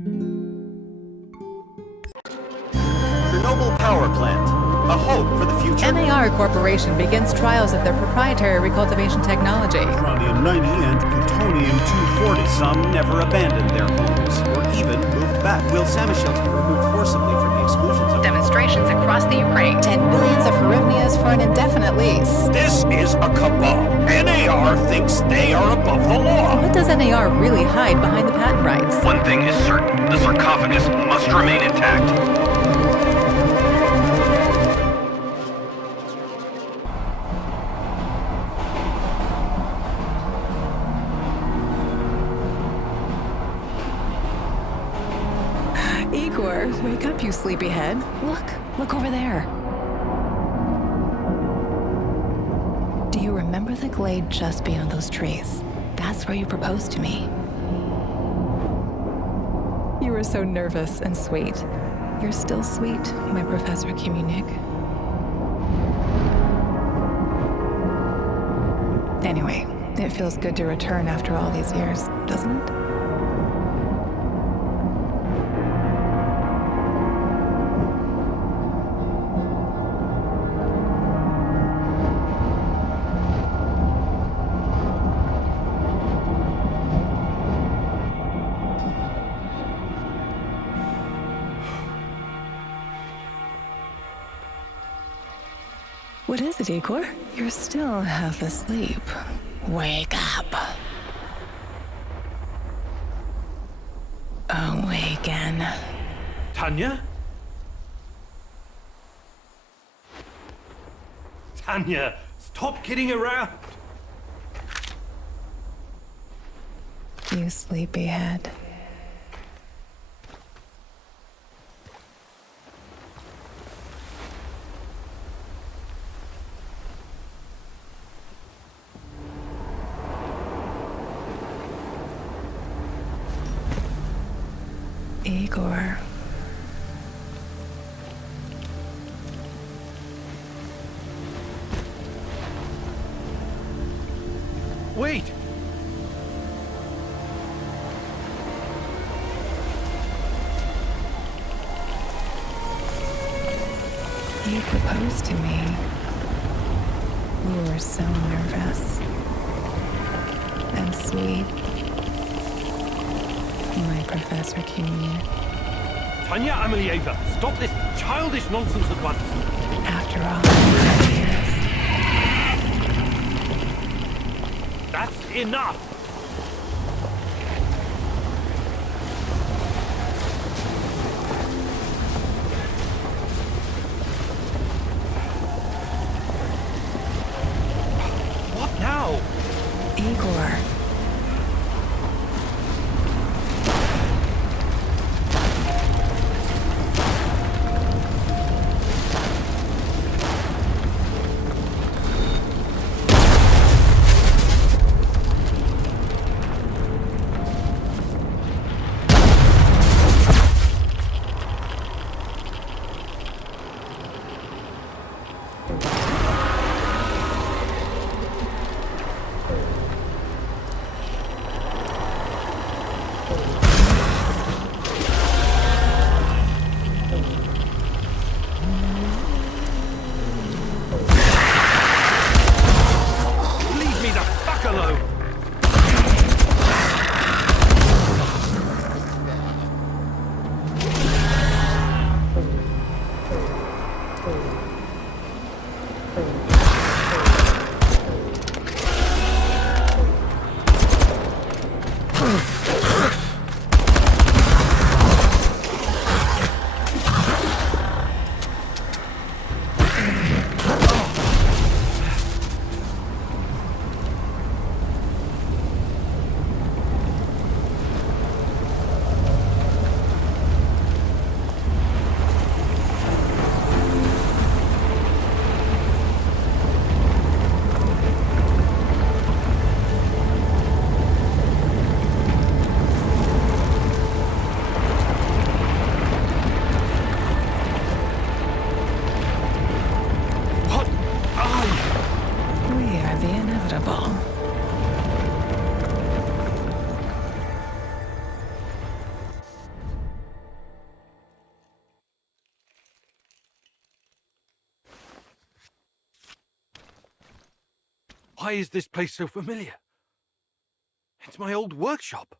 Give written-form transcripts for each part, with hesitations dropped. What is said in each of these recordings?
Chernobyl power plant. A hope for the future. MAR Corporation begins trials of their proprietary recultivation technology. Uranium-90 and plutonium-240. Some never abandoned their homes or even moved back. Will Samoshells be removed forcibly from the exclusion zone? Demonstrations across the Ukraine. 10 billions of hryvnias for an indefinite lease. This is a cabal. NAR thinks they are above the law. What does NAR really hide behind the patent rights? One thing is certain, the sarcophagus must remain intact. Igor, wake up, you sleepyhead. Look over there. Do you remember the glade just beyond those trees? That's where you proposed to me. You were so nervous and sweet. You're still sweet, my Professor Komunik. Anyway, it feels good to return after all these years, doesn't it? What is it, Igor? You're still half asleep. Wake up. Awaken. Tanya? Tanya, stop kidding around. You sleepyhead. Igor. Wait! You proposed to me. You were so nervous and sweet. My Professor Komunik. Tanya Amelieva, stop this childish nonsense at once. After all these years. That's enough! What now? Igor. Why is this place so familiar? It's my old workshop.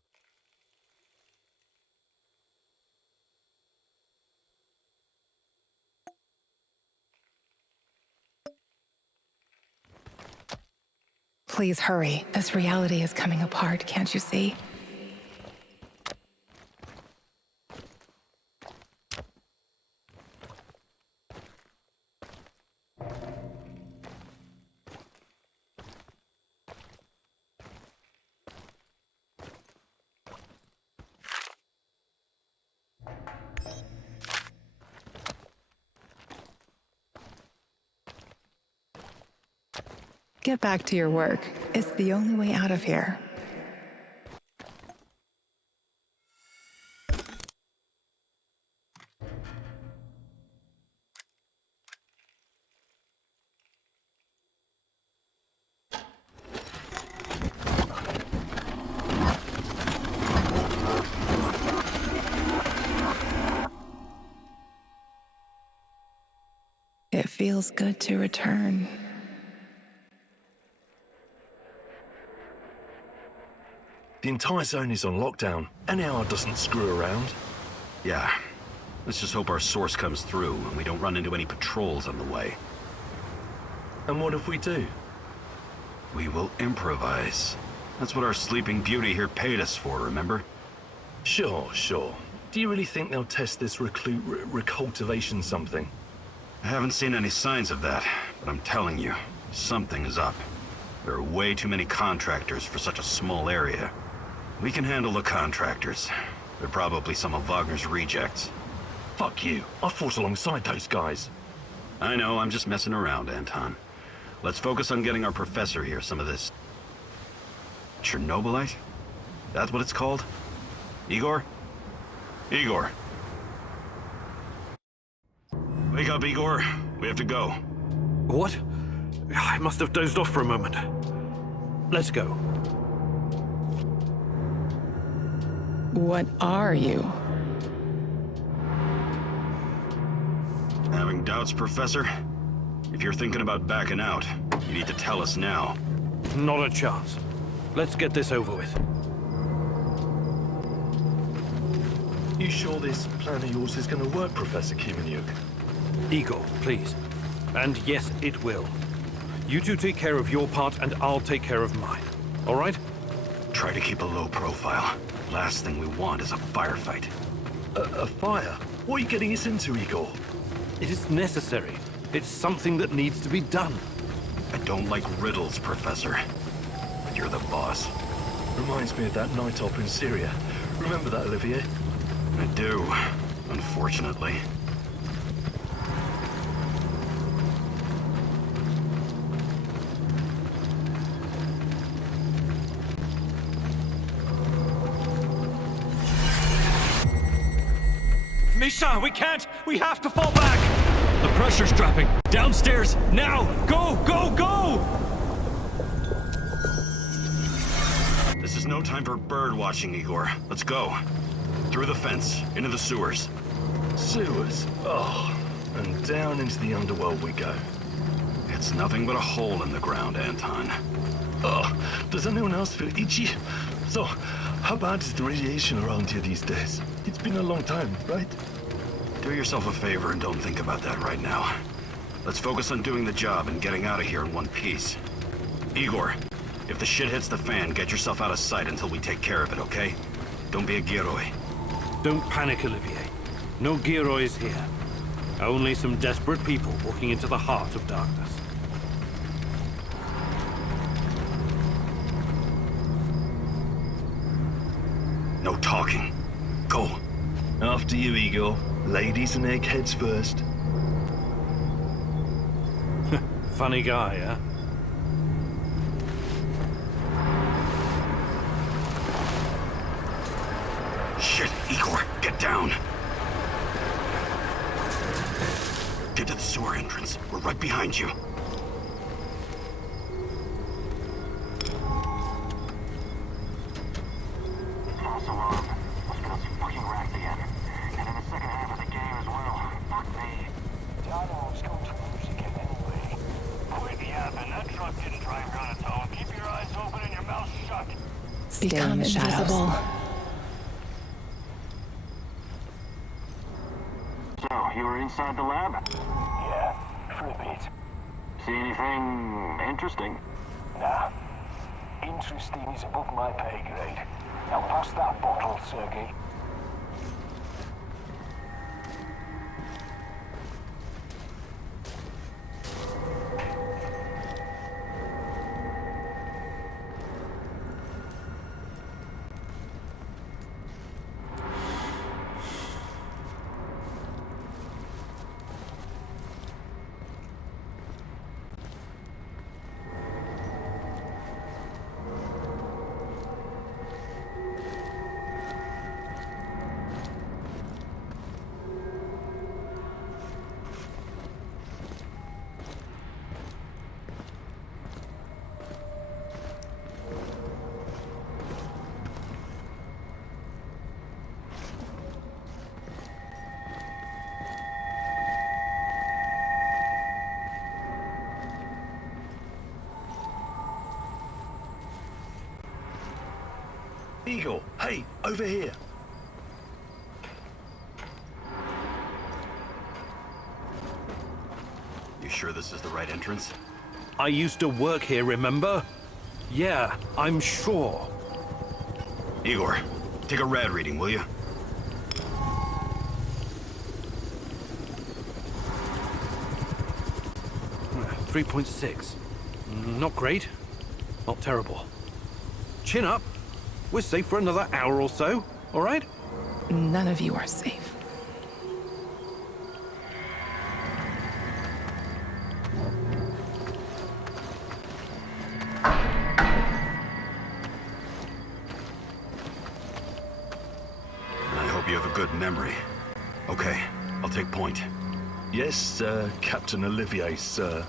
Please hurry. This reality is coming apart, can't you see? Get back to your work. It's the only way out of here. It feels good to return. The entire zone is on lockdown. NAR doesn't screw around. Yeah. Let's just hope our source comes through and we don't run into any patrols on the way. And what if we do? We will improvise. That's what our Sleeping Beauty here paid us for, remember? Sure. Do you really think they'll test this recultivation something? I haven't seen any signs of that, but I'm telling you, something is up. There are way too many contractors for such a small area. We can handle the contractors. They're probably some of Wagner's rejects. Fuck you. I fought alongside those guys. I know, I'm just messing around, Anton. Let's focus on getting our professor here some of this... Chernobylite? That's what it's called? Igor? Igor. Wake up, Igor. We have to go. What? I must have dozed off for a moment. Let's go. What are you? Having doubts, Professor? If you're thinking about backing out, you need to tell us now. Not a chance. Let's get this over with. You sure this plan of yours is gonna work, Professor Kimenyuk? Igor, please. And yes, it will. You two take care of your part, and I'll take care of mine. All right? Try to keep a low profile. Last thing we want is a firefight. A fire? What are you getting us into, Igor? It is necessary. It's something that needs to be done. I don't like riddles, Professor. But you're the boss. Reminds me of that night op in Syria. Remember that, Olivier? I do, unfortunately. Misha, we can't! We have to fall back! The pressure's dropping. Downstairs, now! Go, go, go! This is no time for bird watching, Igor. Let's go. Through the fence, into the sewers. Sewers? Oh, and down into the underworld we go. It's nothing but a hole in the ground, Anton. Oh, does anyone else feel itchy? So, how bad is the radiation around here these days? It's been a long time, right? Do yourself a favor and don't think about that right now. Let's focus on doing the job and getting out of here in one piece. Igor, if the shit hits the fan, get yourself out of sight until we take care of it, okay? Don't be a Giroi. Don't panic, Olivier. No Girois here. Only some desperate people walking into the heart of darkness. No talking. Go. After you, Igor. Ladies and eggheads first. Funny guy, huh? Shit, Igor, get down. Get to the sewer entrance. We're right behind you. False alarm. Must be those fucking rats again. And in the second half of the game as well. Fuck me. Donald's going to lose again anyway. Quit yapping. That truck didn't drive on its own. become invisible. So, you were inside the lab? Yeah, for a bit. See anything interesting? Nah. Interesting is above my pay grade. Now pass that bottle, Sergey. Eagle, hey, over here. You sure this is the right entrance? I used to work here, remember? Yeah, I'm sure. Igor, take a rad reading, will you? 3.6. Not great. Not terrible. Chin up. We're safe for another hour or so, all right? None of you are safe. I hope you have a good memory. Okay, I'll take point. Yes, sir, Captain Olivier, sir.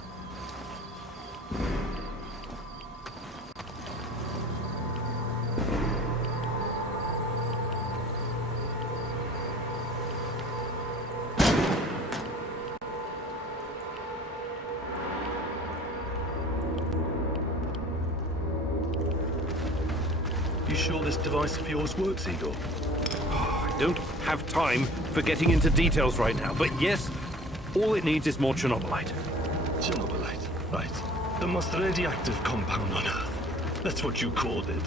You sure this device of yours works, Igor? I don't have time for getting into details right now, but yes, all it needs is more Chernobylite. Chernobylite, right. The most radioactive compound on Earth. That's what you called it.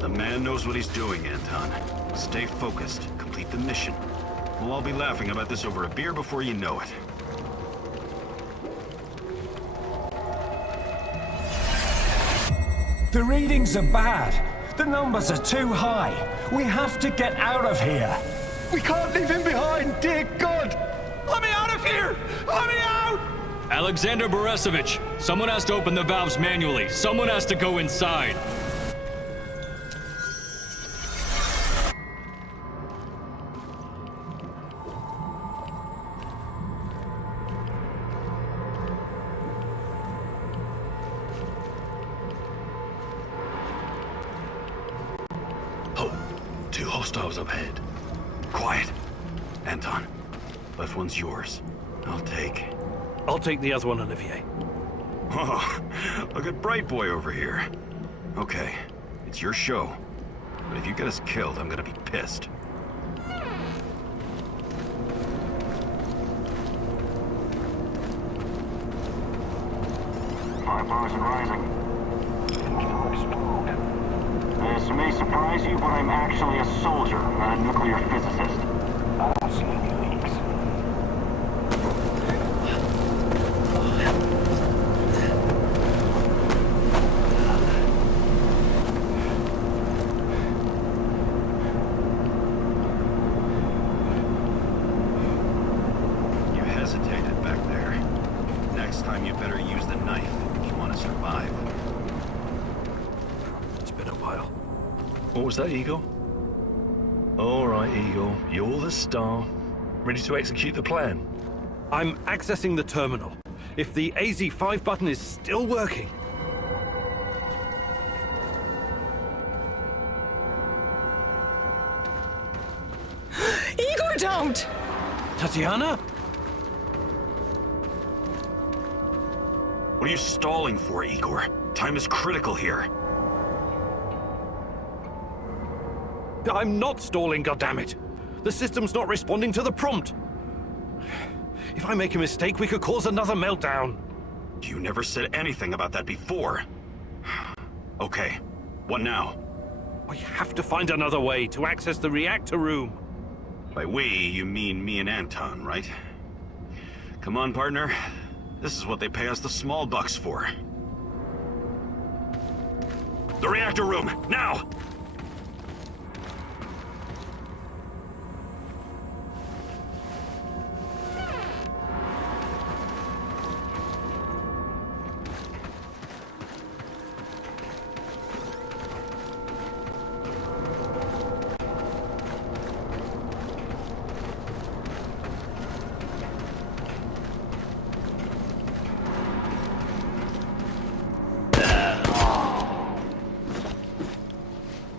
The man knows what he's doing, Anton. Stay focused. Complete the mission. We'll all be laughing about this over a beer before you know it. The readings are bad. The numbers are too high. We have to get out of here. We can't leave him behind, dear God! Let me out of here! Let me out! Alexander Borisovich, someone has to open the valves manually. Someone has to go inside. Two hostiles up ahead. Quiet. Anton, left one's yours. I'll take the other one, Olivier. Oh, look at Bright Boy over here. Okay, it's your show. But if you get us killed, I'm gonna be pissed. Five bars and rising. This may surprise you, but I'm actually a soldier, not a nuclear physicist. I don't see any leaks. You hesitated back there. Next time you better use the knife if you want to survive. It's been a while. What was that, Eagle? All right, Eagle. You're the star. Ready to execute the plan? I'm accessing the terminal. If the AZ5 button is still working... Igor, don't! Tatiana? What are you stalling for, Igor? Time is critical here. I'm not stalling, goddammit. The system's not responding to the prompt. If I make a mistake, we could cause another meltdown. You never said anything about that before. Okay, what now? We have to find another way to access the reactor room. By we, you mean me and Anton, right? Come on, partner. This is what they pay us the small bucks for. The reactor room, now!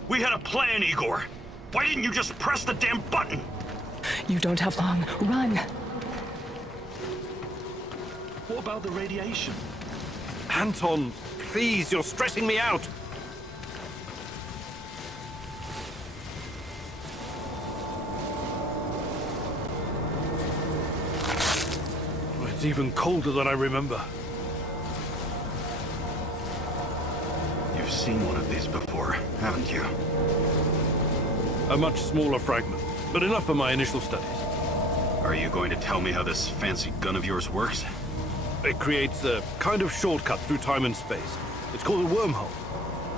We had a plan, Igor. Why didn't you just press the damn button? You don't have long. Run! What about the radiation? Anton, please, you're stressing me out. It's even colder than I remember. You've seen one of these before, haven't you? A much smaller fragment, but enough for my initial studies. Are you going to tell me how this fancy gun of yours works? It creates a kind of shortcut through time and space. It's called a wormhole.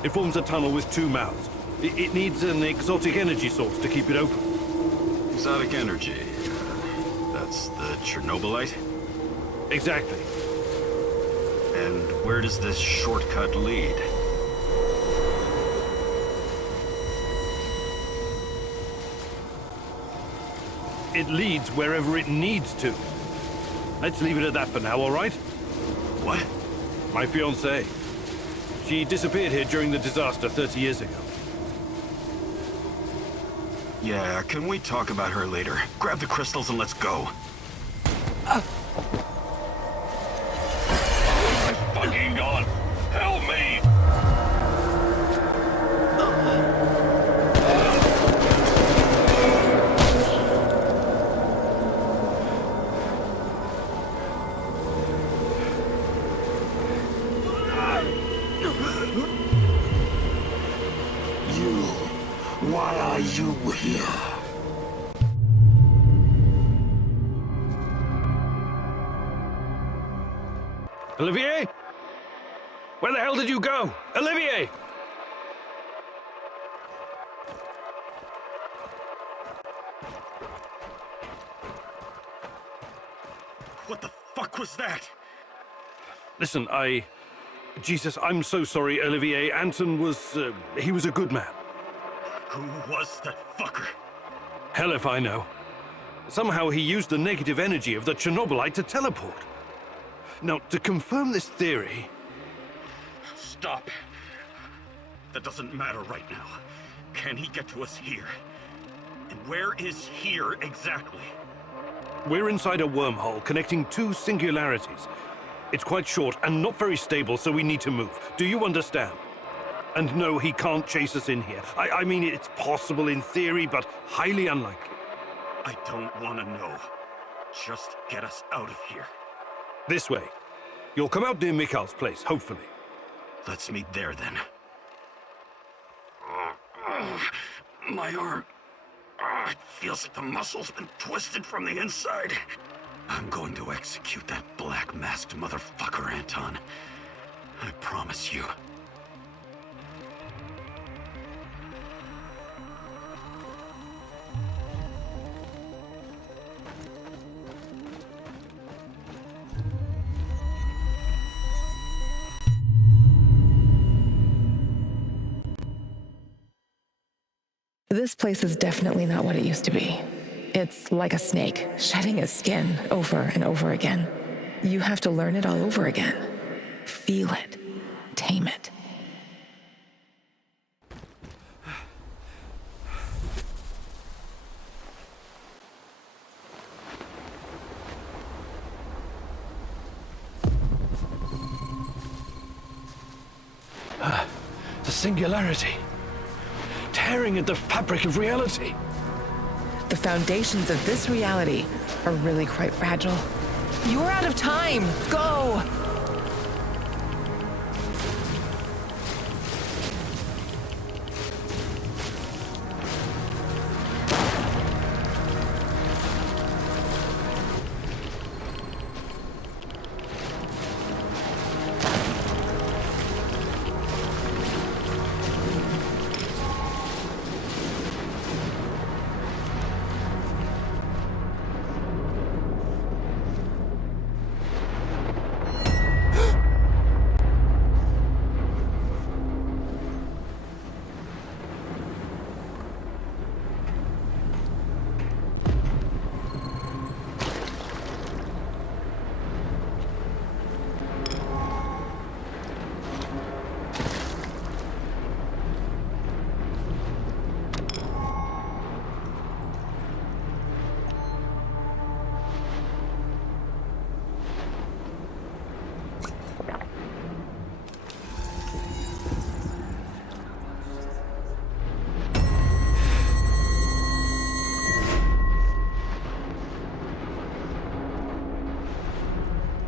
It forms a tunnel with two mouths. It needs an exotic energy source to keep it open. Exotic energy. That's the Chernobylite? Exactly. And where does this shortcut lead? It leads wherever it needs to. Let's leave it at that for now, all right? What? My fiancée. She disappeared here during the disaster 30 years ago. Yeah, can we talk about her later? Grab the crystals and let's go. My fucking God! Help me! Why are you here? Olivier? Where the hell did you go? Olivier! What the fuck was that? Listen, Jesus, I'm so sorry, Olivier. Anton was, he was a good man. Who was that fucker? Hell if I know. Somehow he used the negative energy of the Chernobylite to teleport. Now, to confirm this theory... Stop. That doesn't matter right now. Can he get to us here? And where is here exactly? We're inside a wormhole connecting two singularities. It's quite short and not very stable, so we need to move. Do you understand? And no, he can't chase us in here. I mean, it's possible in theory, but highly unlikely. I don't want to know. Just get us out of here. This way. You'll come out near Mikhail's place, hopefully. Let's meet there, then. My arm. It feels like the muscle's been twisted from the inside. I'm going to execute that black-masked motherfucker, Anton. I promise you. This place is definitely not what it used to be. It's like a snake, shedding its skin over and over again. You have to learn it all over again. Feel it. Tame it. The singularity. tearing at the fabric of reality. The foundations of this reality are really quite fragile. You're out of time! Go!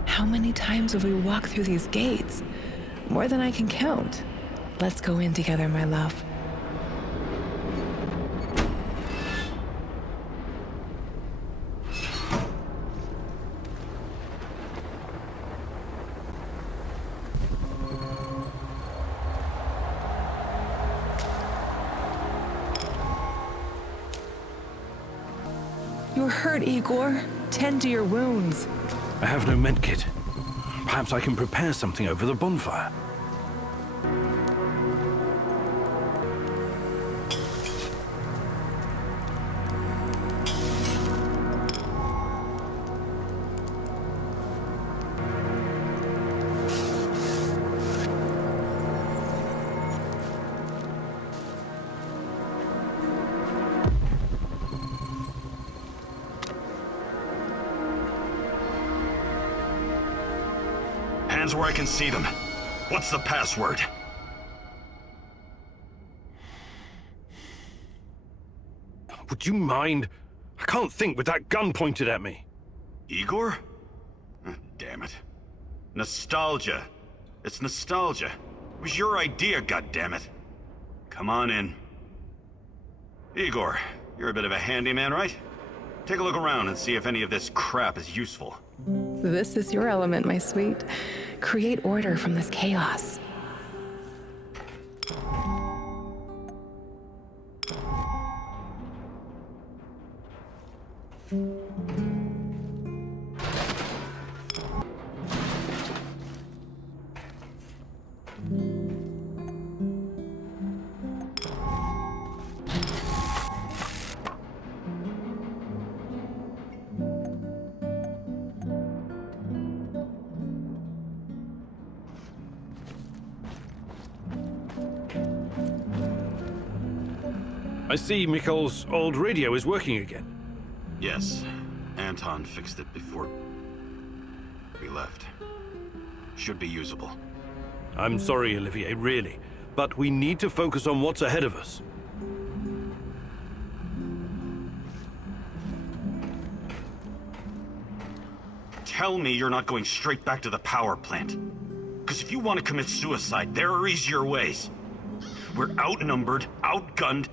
How many times have we walked through these gates? More than I can count. Let's go in together, my love. You're hurt, Igor. Tend to your wounds. I have no medkit. Perhaps I can prepare something over the bonfire. Hands where I can see them. What's the password? Would you mind? I can't think with that gun pointed at me. Igor? Damn it. Nostalgia. It's nostalgia. It was your idea, goddammit. Come on in. Igor, you're a bit of a handyman, right? Take a look around and see if any of this crap is useful. This is your element, my sweet. Create order from this chaos. I see Mikhail's old radio is working again. Yes, Anton fixed it before we left. Should be usable. I'm sorry, Olivier, really, but we need to focus on what's ahead of us. Tell me you're not going straight back to the power plant. Because if you want to commit suicide, there are easier ways. We're outnumbered, outgunned,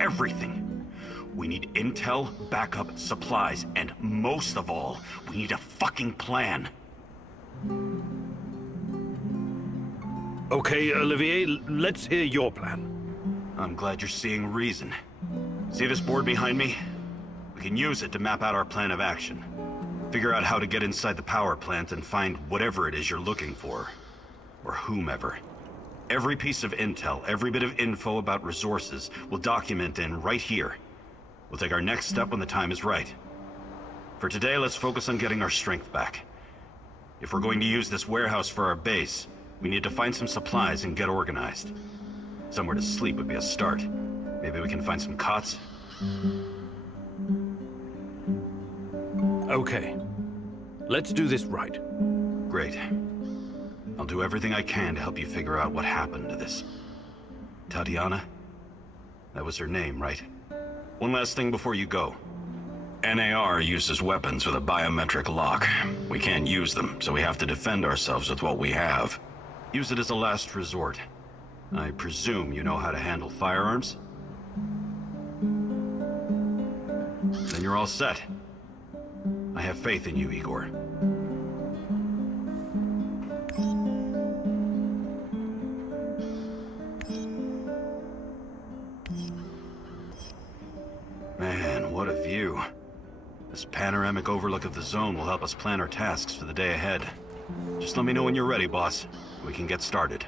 everything. We need intel, backup, supplies, and most of all, we need a fucking plan. Okay, Olivier, let's hear your plan. I'm glad you're seeing reason. See this board behind me? We can use it to map out our plan of action. Figure out how to get inside the power plant and find whatever it is you're looking for. Or whomever. Every piece of intel, every bit of info about resources, we'll document in right here. We'll take our next step when the time is right. For today, let's focus on getting our strength back. If we're going to use this warehouse for our base, we need to find some supplies and get organized. Somewhere to sleep would be a start. Maybe we can find some cots? Okay. Let's do this right. Great. I'll do everything I can to help you figure out what happened to this Tatiana That was her name, right? One last thing before you go. NAR uses weapons with a biometric lock. We can't use them, so we have to defend ourselves with what we have. Use it as a last resort. I presume you know how to handle firearms? Then you're all set. I have faith in you, Igor. Man, what a view. This panoramic overlook of the zone will help us plan our tasks for the day ahead. Just let me know when you're ready, boss. We can get started.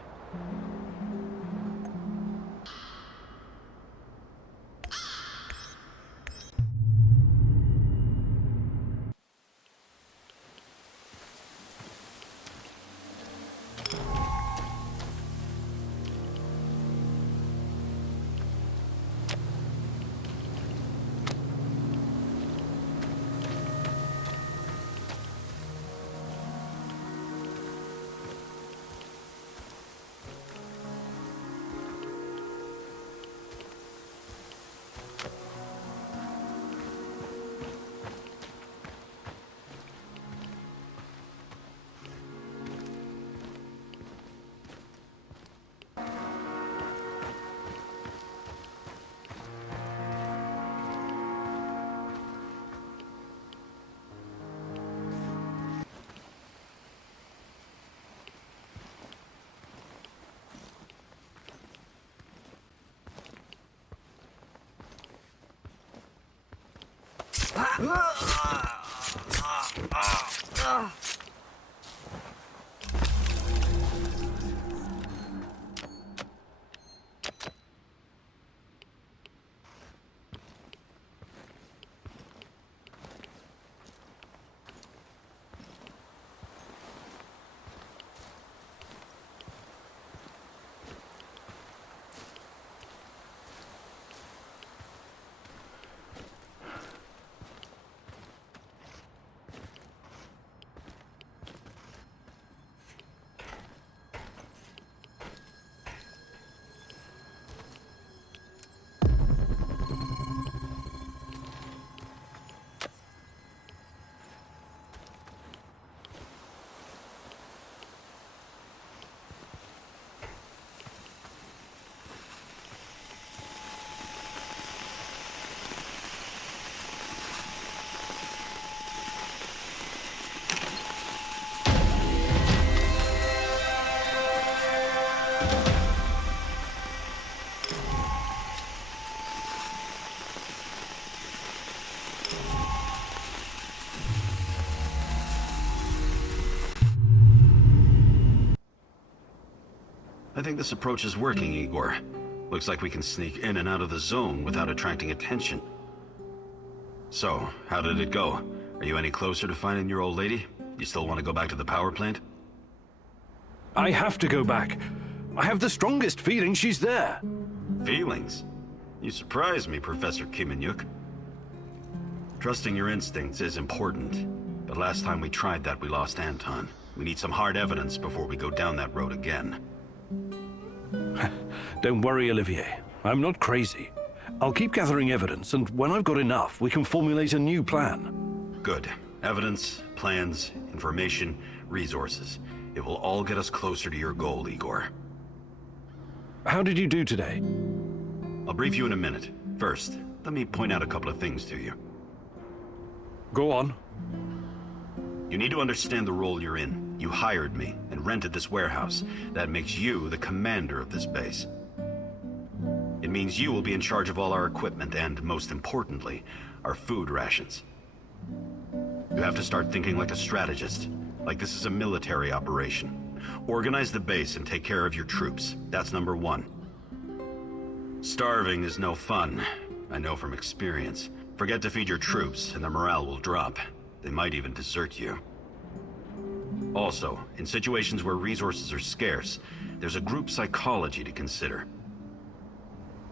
I think this approach is working, Igor. Looks like we can sneak in and out of the zone without attracting attention. So, how did it go? Are you any closer to finding your old lady? You still want to go back to the power plant? I have to go back. I have the strongest feeling she's there. Feelings? You surprise me, Professor Kimanyuk. Trusting your instincts is important, but last time we tried that, we lost Anton. We need some hard evidence before we go down that road again. Don't worry, Olivier. I'm not crazy. I'll keep gathering evidence, and when I've got enough, we can formulate a new plan. Good. Evidence, plans, information, resources. It will all get us closer to your goal, Igor. How did you do today? I'll brief you in a minute. First, let me point out a couple of things to you. Go on. You need to understand the role you're in. You hired me and rented this warehouse. That makes you the commander of this base. It means you will be in charge of all our equipment and, most importantly, our food rations. You have to start thinking like a strategist, like this is a military operation. Organize the base and take care of your troops. That's number one. Starving is no fun. I know from experience. Forget to feed your troops and their morale will drop. They might even desert you. Also, in situations where resources are scarce, there's a group psychology to consider.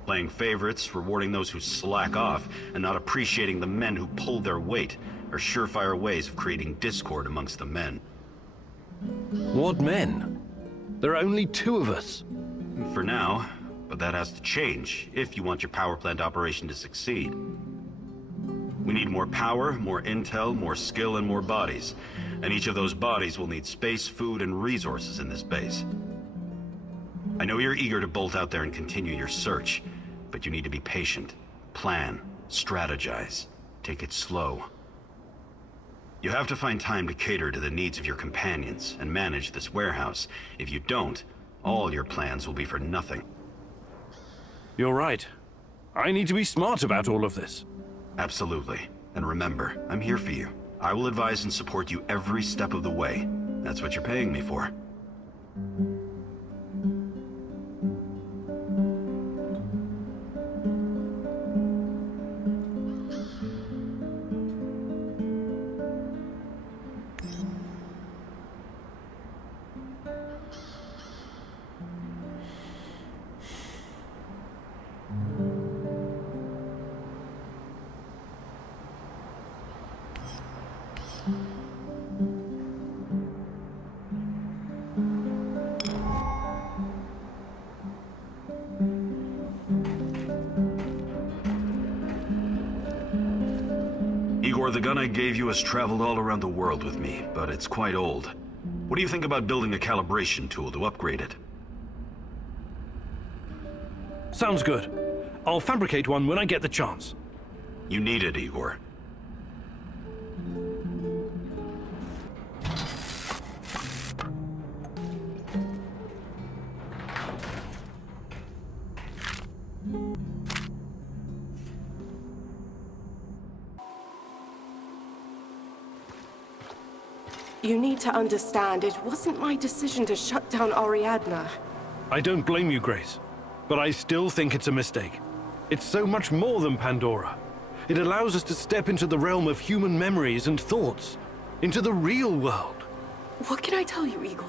Playing favorites, rewarding those who slack off, and not appreciating the men who pull their weight are surefire ways of creating discord amongst the men. What men? There are only 2 of us. For now, But that has to change if you want your power plant operation to succeed. We need more power, more intel, more skill, and more bodies. And each of those bodies will need space, food, and resources in this base. I know you're eager to bolt out there and continue your search, but you need to be patient. Plan, strategize, take it slow. You have to find time to cater to the needs of your companions and manage this warehouse. If you don't, all your plans will be for nothing. You're right. I need to be smart about all of this. Absolutely. And remember, I'm here for you. I will advise and support you every step of the way. That's what you're paying me for. Igor, the gun I gave you has traveled all around the world with me, but it's quite old. What do you think about building a calibration tool to upgrade it? Sounds good. I'll fabricate one when I get the chance. You need it, Igor. You need to understand, it wasn't my decision to shut down Ariadna. I don't blame you, Grace. But I still think it's a mistake. It's so much more than Pandora. It allows us to step into the realm of human memories and thoughts. Into the real world. What can I tell you, Igor?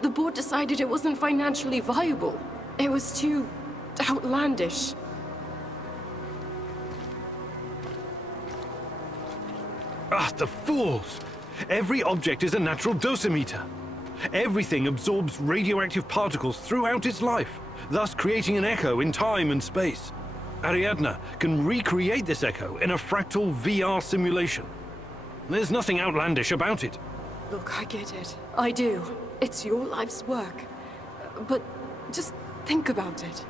The board decided it wasn't financially viable. It was too outlandish. Ah, the fools! Every object is a natural dosimeter. Everything absorbs radioactive particles throughout its life, thus creating an echo in time and space. Ariadna can recreate this echo in a fractal VR simulation. There's nothing outlandish about it. Look, I get it. I do. It's your life's work. But just think about it.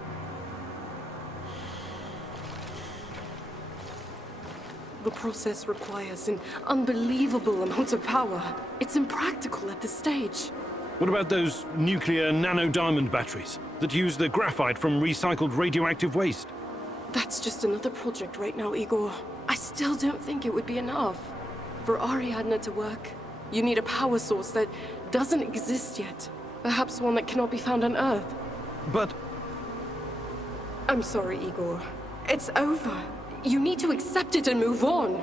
The process requires an unbelievable amount of power. It's impractical at this stage. What about those nuclear nanodiamond batteries that use the graphite from recycled radioactive waste? That's just another project right now, Igor. I still don't think it would be enough. For Ariadna to work, you need a power source that doesn't exist yet. Perhaps one that cannot be found on Earth. But... I'm sorry, Igor. It's over. You need to accept it and move on.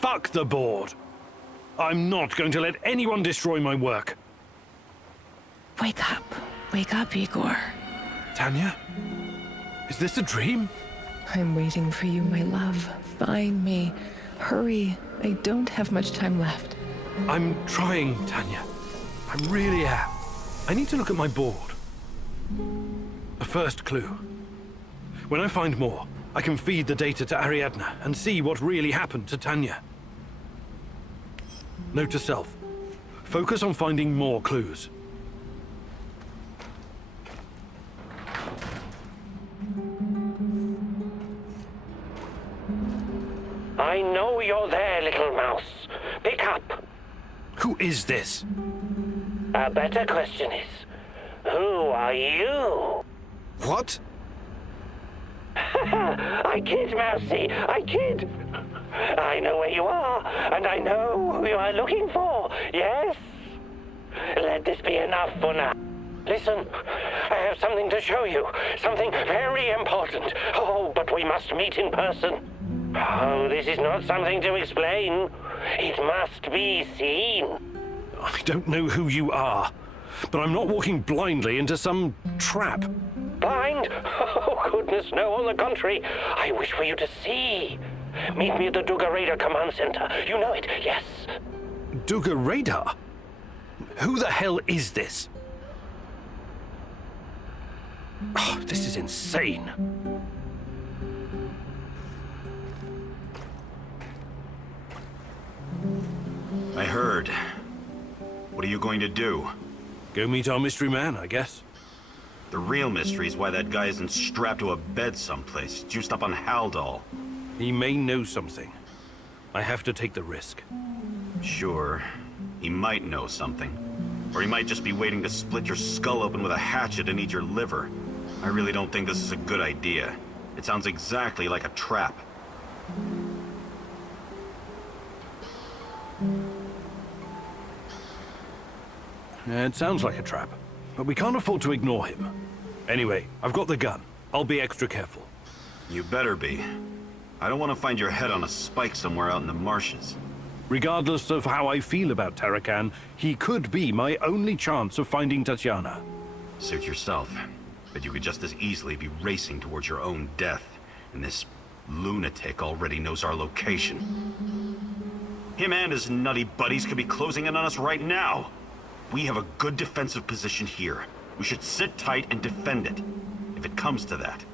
Fuck the board. I'm not going to let anyone destroy my work. Wake up. Wake up, Igor. Tanya? Is this a dream? I'm waiting for you, my love. Find me. Hurry. I don't have much time left. I'm trying, Tanya. I really am. I need to look at my board. A first clue. When I find more, I can feed the data to Ariadna and see what really happened to Tanya. Note to self. Focus on finding more clues. I know you're there, little mouse. Pick up. Who is this? A better question is, who are you? What? I kid, Mousy, I kid. I know where you are, and I know who you are looking for, yes? Let this be enough for now. Listen, I have something to show you, something very important. Oh, but we must meet in person. Oh, this is not something to explain. It must be seen. I don't know who you are, but I'm not walking blindly into some trap. Blind? Oh, goodness, no, on the contrary. I wish for you to see. Meet me at the Duga Radar Command Center. You know it, yes. Duga Radar? Who the hell is this? Oh, this is insane. I heard. What are you going to do? Go meet our mystery man, I guess. The real mystery is why that guy isn't strapped to a bed someplace, juiced up on Haldol. He may know something. I have to take the risk. Sure. He might know something. Or he might just be waiting to split your skull open with a hatchet and eat your liver. I really don't think this is a good idea. It sounds exactly like a trap. It sounds like a trap, but we can't afford to ignore him. Anyway, I've got the gun. I'll be extra careful. You better be. I don't want to find your head on a spike somewhere out in the marshes. Regardless of how I feel about Tarakan, he could be my only chance of finding Tatiana. Suit yourself. But you could just as easily be racing towards your own death, and this lunatic already knows our location. Him and his nutty buddies could be closing in on us right now. We have a good defensive position here. We should sit tight and defend it, if it comes to that.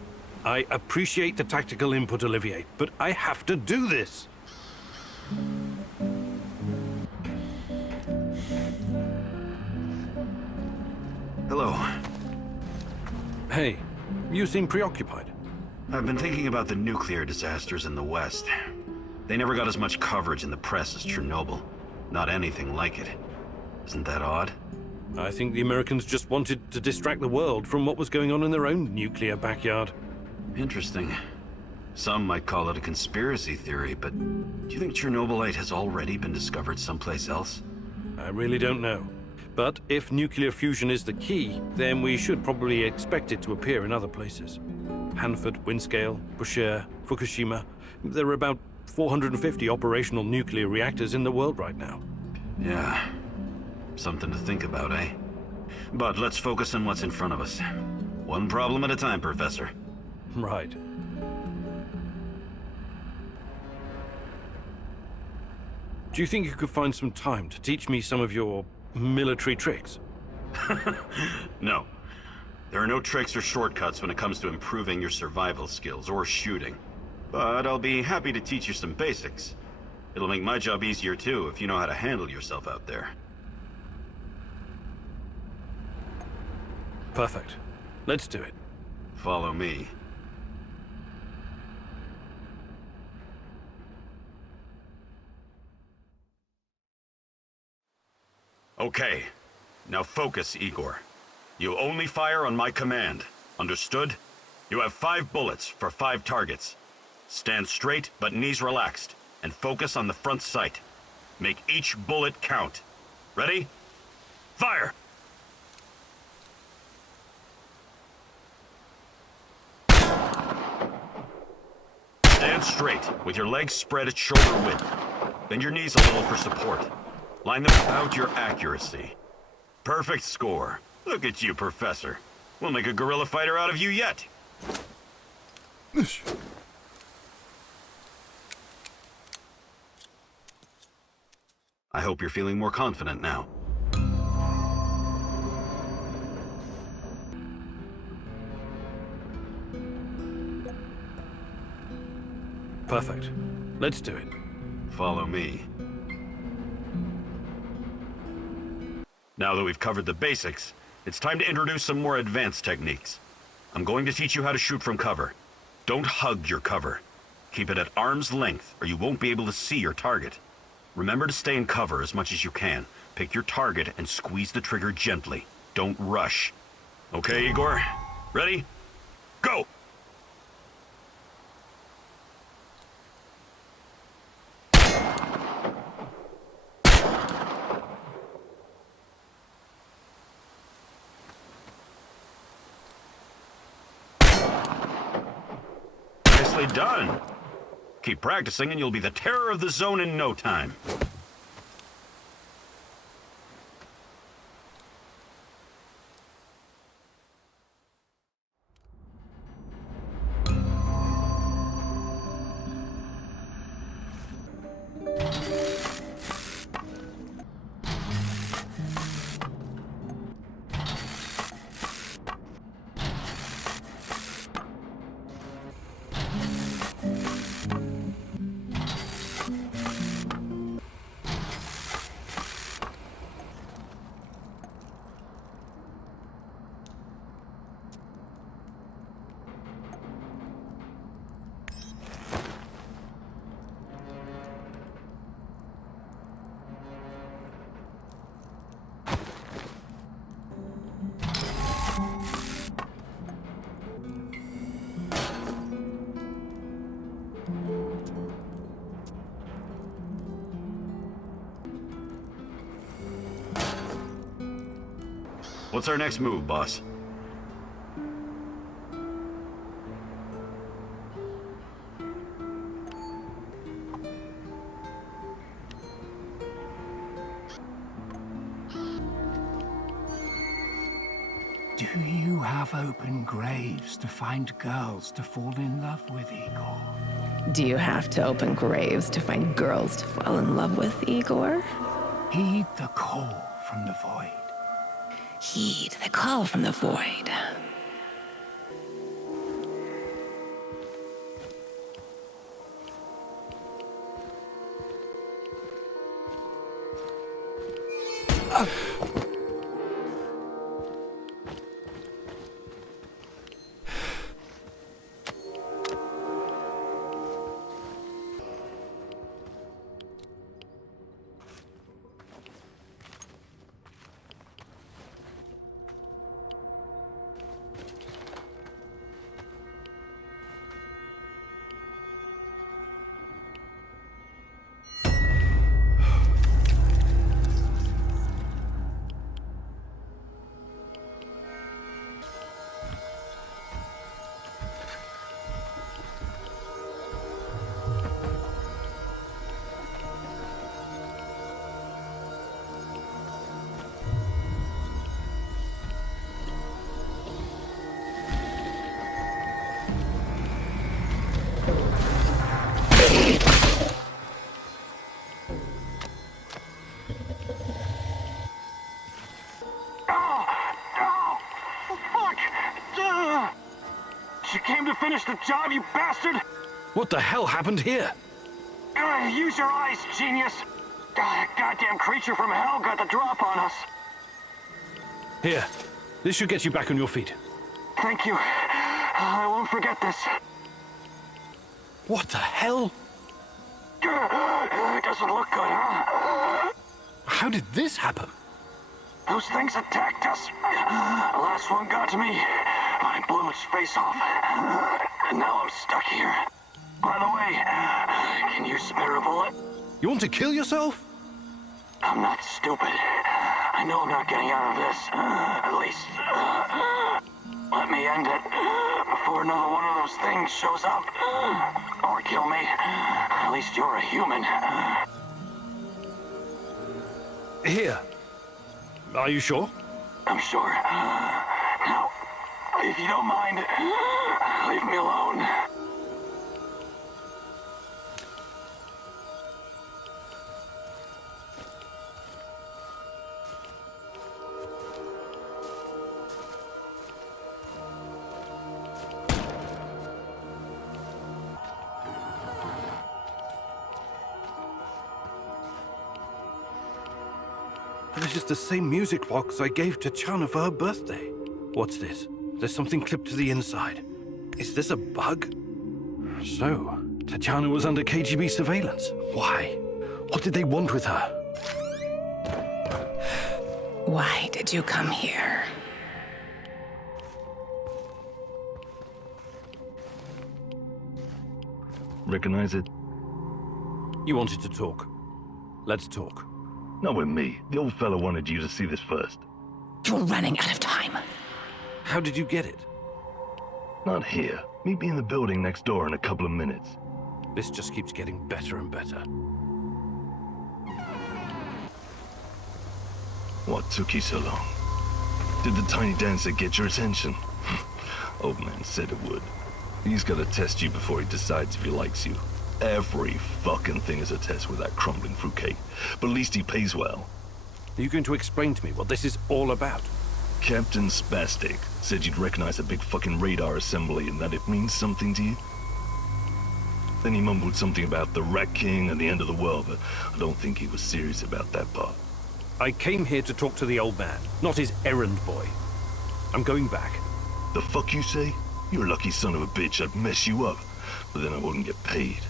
I appreciate the tactical input, Olivier, but I have to do this. Hello. Hey, you seem preoccupied. I've been thinking about the nuclear disasters in the West. They never got as much coverage in the press as Chernobyl. Not anything like it. Isn't that odd? I think the Americans just wanted to distract the world from what was going on in their own nuclear backyard. Interesting. Some might call it a conspiracy theory, but do you think Chernobylite has already been discovered someplace else? I really don't know. But if nuclear fusion is the key, then we should probably expect it to appear in other places. Hanford, Windscale, Bushire, Fukushima. There are about 450 operational nuclear reactors in the world right now. Yeah. Something to think about, eh? But let's focus on what's in front of us. One problem at a time, Professor. Right. Do you think you could find some time to teach me some of your military tricks? No. There are no tricks or shortcuts when it comes to improving your survival skills or shooting. But I'll be happy to teach you some basics. It'll make my job easier too if you know how to handle yourself out there. Perfect. Let's do it. Follow me. Okay. Now focus, Igor. You only fire on my command. Understood? You have 5 bullets for 5 targets. Stand straight, but knees relaxed, and focus on the front sight. Make each bullet count. Ready? Fire! Stand straight, with your legs spread at shoulder width. Bend your knees a little for support. Line them about your accuracy. Perfect score. Look at you, Professor. We'll make a guerrilla fighter out of you yet. I hope you're feeling more confident now. Perfect. Let's do it. Follow me. Now that we've covered the basics, it's time to introduce some more advanced techniques. I'm going to teach you how to shoot from cover. Don't hug your cover. Keep it at arm's length, or you won't be able to see your target. Remember to stay in cover as much as you can. Pick your target and squeeze the trigger gently. Don't rush. Okay, Igor? Ready? Go! Nicely done. Keep practicing and you'll be the terror of the zone in no time. What's our next move, boss? Do you have open graves to find girls to fall in love with, Igor? Do you have to open graves to find girls to fall in love with, Igor? Heed the call from the void. Heed the call from the void. You came to finish the job, you bastard! What the hell happened here? Use your eyes, genius! That goddamn creature from hell got the drop on us. Here. This should get you back on your feet. Thank you. I won't forget this. What the hell? It doesn't look good, huh? How did this happen? Those things attacked us. The last one got to me. I blew its face off. And now I'm stuck here. By the way, can you spare a bullet? You want to kill yourself? I'm not stupid. I know I'm not getting out of this. At least, let me end it before another one of those things shows up. Or kill me. At least you're a human. Here. Are you sure? I'm sure. Now, if you don't mind, leave me alone. This is the same music box I gave to Chana for her birthday. What's this? There's something clipped to the inside. Is this a bug? So, Tatiana was under KGB surveillance. Why? What did they want with her? Why did you come here? Recognize it? You wanted to talk. Let's talk. Not with me. The old fella wanted you to see this first. You're running out of time. How did you get it? Not here. Meet me in the building next door in a couple of minutes. This just keeps getting better and better. What took you so long? Did the tiny dancer get your attention? Old man said it would. He's gotta test you before he decides if he likes you. Every fucking thing is a test with that crumbling fruitcake. But at least he pays well. Are you going to explain to me what this is all about? Captain Spastic said you'd recognize a big fucking radar assembly and that it means something to you. Then he mumbled something about the Rat King and the end of the world, but I don't think he was serious about that part. I came here to talk to the old man, not his errand boy. I'm going back. The fuck you say? You're a lucky son of a bitch. I'd mess you up, but then I wouldn't get paid.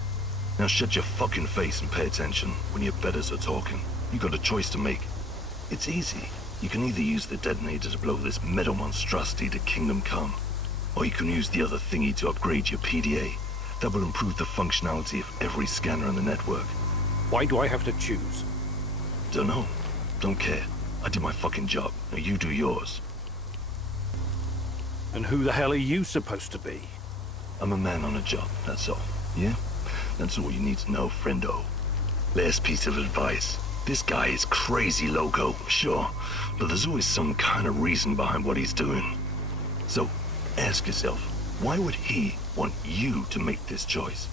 Now shut your fucking face and pay attention when your betters are talking. You got a choice to make. It's easy. You can either use the detonator to blow this metal monstrosity to Kingdom Come, or you can use the other thingy to upgrade your PDA. That will improve the functionality of every scanner in the network. Why do I have to choose? Don't know. Don't care. I did my fucking job. Now you do yours. And who the hell are you supposed to be? I'm a man on a job, that's all. Yeah? That's all you need to know, friendo. Last piece of advice. This guy is crazy loco, sure, but there's always some kind of reason behind what he's doing. So, ask yourself, why would he want you to make this choice?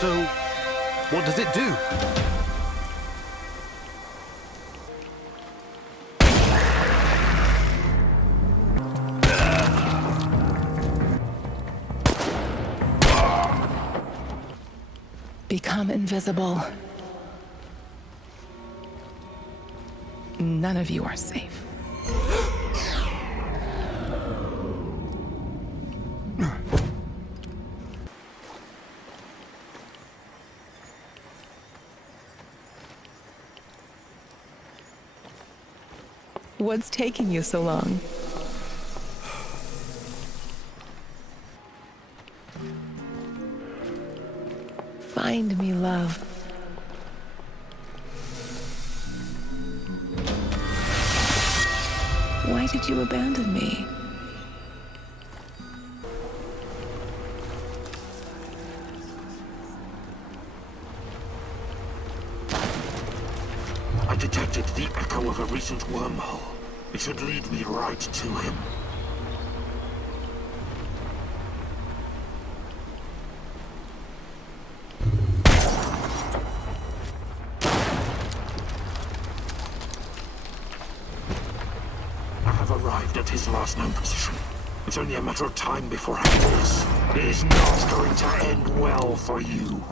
So, what does it do? Become invisible. None of you are safe. What's taking you so long? Find me, love. Why did you abandon me? I detected the echo of a recent wormhole. It should lead me right to him. I have arrived at his last known position. It's only a matter of time before I do this. It is not going to end well for you.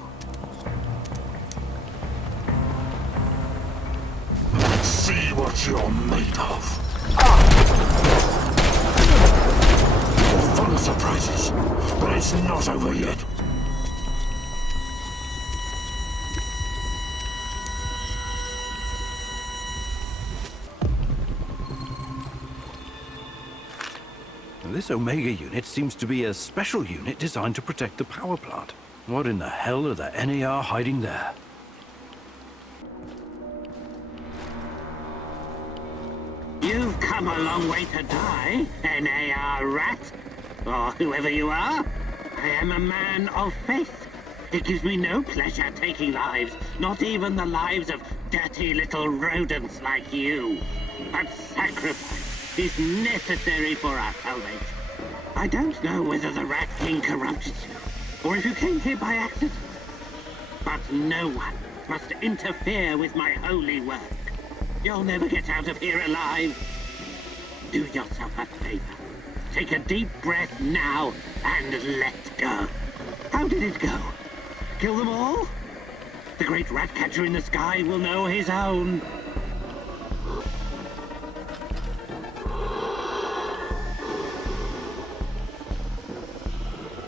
Let's see what you're made of. You're full of surprises, but it's not over yet. This Omega unit seems to be a special unit designed to protect the power plant. What in the hell are the NAR hiding there? You've come a long way to die, NAR rat. Or whoever you are. I am a man of faith. It gives me no pleasure taking lives, not even the lives of dirty little rodents like you. But sacrifice is necessary for our salvation. I don't know whether the Rat King corrupted you, or if you came here by accident. But no one must interfere with my holy work. You'll never get out of here alive. Do yourself a favor. Take a deep breath now and let go. How did it go? Kill them all? The great rat catcher in the sky will know his own.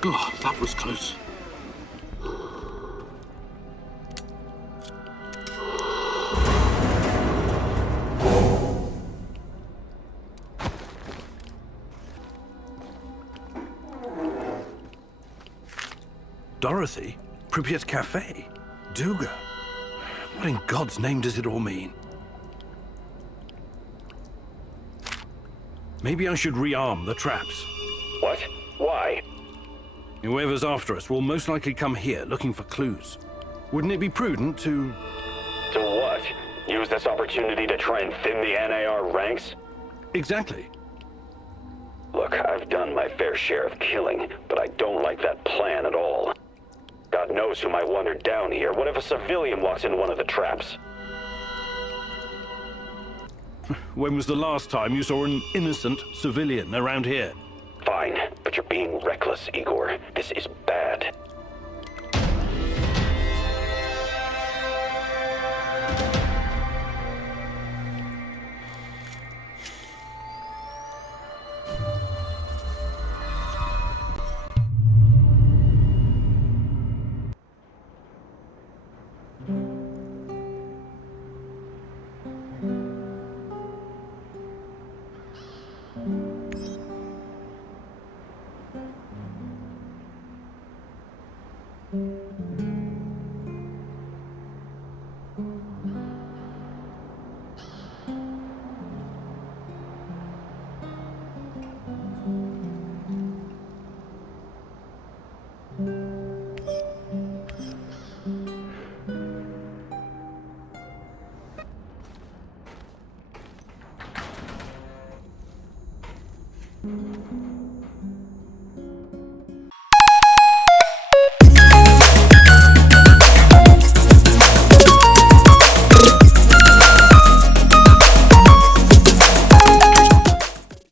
God, that was close. Dorothy? Pripyat Cafe? Duga? What in God's name does it all mean? Maybe I should rearm the traps. What? Why? Whoever's after us will most likely come here looking for clues. Wouldn't it be prudent to... To what? Use this opportunity to try and thin the NAR ranks? Exactly. Look, I've done my fair share of killing, but I don't like that plan at all. God knows who might wander down here. What if a civilian walks into one of the traps? When was the last time you saw an innocent civilian around here? Fine, but you're being reckless, Igor. This is bad.